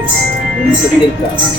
It's visiting class.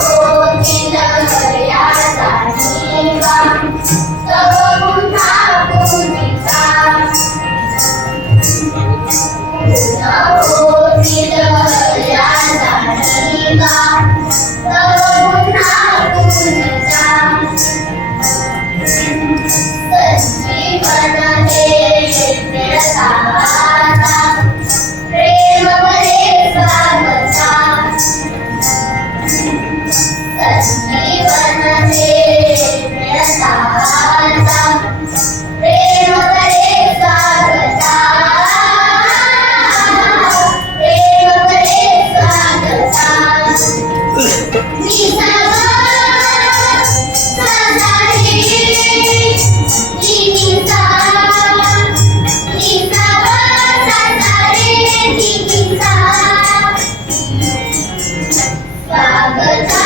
Oh, Tila, Yasa, you. Bye.